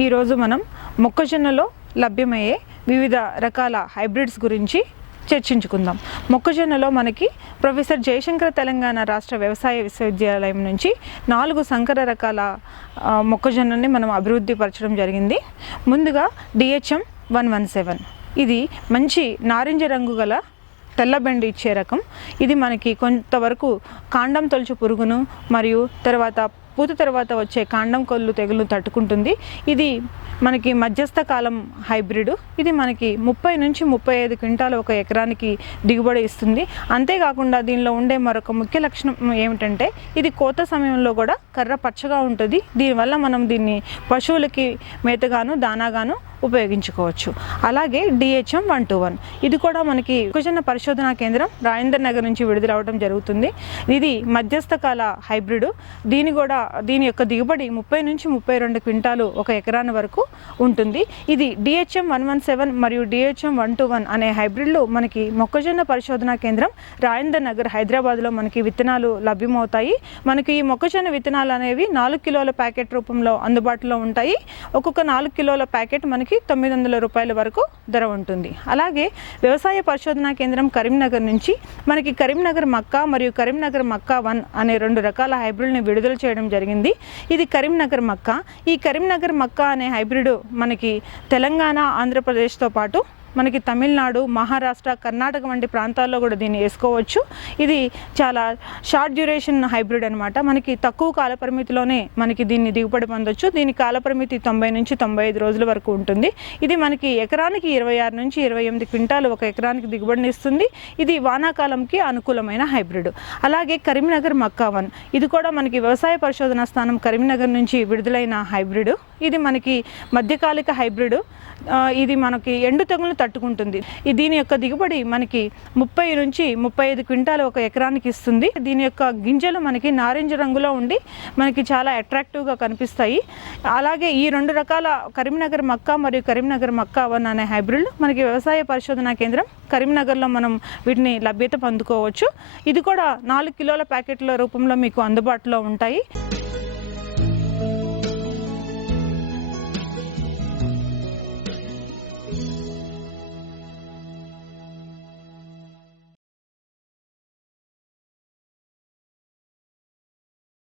ఈరోజు మనం మొక్కజొన్నలో లభ్యమయ్యే వివిధ రకాల హైబ్రిడ్స్ గురించి చర్చించుకుందాం. మొక్కజొన్నలో మనకి ప్రొఫెసర్ జయశంకర్ తెలంగాణ రాష్ట్ర వ్యవసాయ విశ్వవిద్యాలయం నుంచి నాలుగు సంకర రకాల మొక్కజొన్నని మనం అభివృద్ధి పరచడం జరిగింది. ముందుగా డిహెచ్ఎం వన్ వన్ సెవెన్. ఇది మంచి నారింజ రంగు గల తెల్లబెండి ఇచ్చే రకం. ఇది మనకి కొంతవరకు కాండం తొలుచు పురుగును మరియు తర్వాత పూత తర్వాత వచ్చే కాండం కొల్లు తెగులు తట్టుకుంటుంది. ఇది మనకి మధ్యస్థ కాలం హైబ్రిడ్. ఇది మనకి ముప్పై నుంచి ముప్పై ఐదు క్వింటాలు ఒక ఎకరానికి దిగుబడి ఇస్తుంది. అంతేకాకుండా దీనిలో ఉండే మరొక ముఖ్య లక్షణం ఏమిటంటే ఇది కోత సమయంలో కూడా కర్ర పచ్చగా ఉంటుంది. దీనివల్ల మనం దీన్ని పశువులకి మేతగాను దానాగాను ఉపయోగించుకోవచ్చు. అలాగే డిహెచ్ఎం వన్ టూ వన్. ఇది కూడా మనకి మొక్కజొన్న పరిశోధనా కేంద్రం రాజేంద్ర నగర్ నుంచి విడుదలవడం జరుగుతుంది. ఇది మధ్యస్థ కాల హైబ్రిడ్. దీని కూడా దీని యొక్క దిగుబడి ముప్పై నుంచి ముప్పై రెండు క్వింటాలు ఒక ఎకరాని వరకు ఉంటుంది. ఇది డిహెచ్ఎం వన్ వన్ సెవెన్ మరియు డిహెచ్ఎం వన్ టూ వన్ అనే హైబ్రిడ్లు మనకి మొక్కజొన్న పరిశోధనా కేంద్రం రాజేందర్ నగర్ హైదరాబాద్లో మనకి విత్తనాలు లభ్యమవుతాయి. మనకి ఈ మొక్కజొన్న విత్తనాలు అనేవి నాలుగు కిలోల ప్యాకెట్ రూపంలో అందుబాటులో ఉంటాయి. ఒక్కొక్క నాలుగు కిలోల ప్యాకెట్ మనకి తొమ్మిది వందల రూపాయల వరకు ధర ఉంటుంది. అలాగే వ్యవసాయ పరిశోధనా కేంద్రం కరీంనగర్ నుంచి మనకి కరీంనగర్ మక్కా మరియు కరీంనగర్ మక్కా వన్ అనే రెండు రకాల హైబ్రిడ్ని విడుదల చేయడం జరిగింది. ఇది కరీంనగర్ మక్క. ఈ కరీంనగర్ మక్క అనే హైబ్రిడ్ మనకి తెలంగాణ ఆంధ్రప్రదేశ్తో పాటు మనకి తమిళనాడు మహారాష్ట్ర కర్ణాటక వంటి ప్రాంతాల్లో కూడా దీన్ని వేసుకోవచ్చు. ఇది చాలా షార్ట్ డ్యూరేషన్ హైబ్రిడ్ అనమాట మనకి తక్కువ కాల పరిమితిలోనే మనకి దీన్ని దిగుబడి పొందొచ్చు. దీని కాల పరిమితి తొంభై నుంచి తొంభై ఐదు రోజుల వరకు ఉంటుంది. ఇది మనకి ఎకరానికి ఇరవై ఆరు నుంచి ఇరవై ఎనిమిది క్వింటాలు ఒక ఎకరానికి దిగుబడిని ఇస్తుంది. ఇది వానాకాలంకి అనుకూలమైన హైబ్రిడ్. అలాగే కరీంనగర్ మక్కా వన్ ఇది కూడా మనకి వ్యవసాయ పరిశోధన స్థానం కరీంనగర్ నుంచి విడుదలైన హైబ్రిడ్. ఇది మనకి మధ్యకాలిక హైబ్రిడ్. ఇది మనకి ఎండు తెగులను తట్టుకుంటుంది. దీని యొక్క దిగుబడి మనకి ముప్పై నుంచి ముప్పై ఐదు క్వింటాలు ఒక ఎకరానికి ఇస్తుంది. దీని యొక్క గింజలు మనకి నారింజ రంగులో ఉండి మనకి చాలా అట్రాక్టివ్గా కనిపిస్తాయి. అలాగే ఈ రెండు రకాల కరీంనగర్ మక్క మరియు కరీంనగర్ మక్క వన్ అనే హైబ్రిడ్ మనకి వ్యవసాయ పరిశోధనా కేంద్రం కరీంనగర్లో మనం వీటిని లభ్యత పొందుకోవచ్చు. ఇది కూడా నాలుగు కిలోల ప్యాకెట్ల రూపంలో మీకు అందుబాటులో ఉంటాయి.